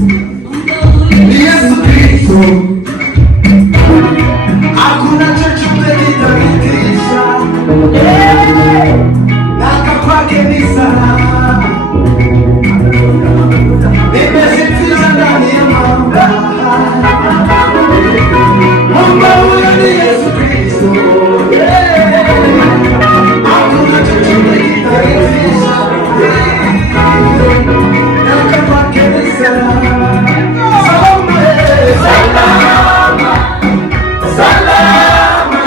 Yesu Kristo, hakuna chochote kitanitisha, naka kwake ni salama, nimejificha ndani ya mwamba. Mwamba huyo ni Yesu Kristo, hakuna chochote kitanitisha, naka kwake ni salama. Salama,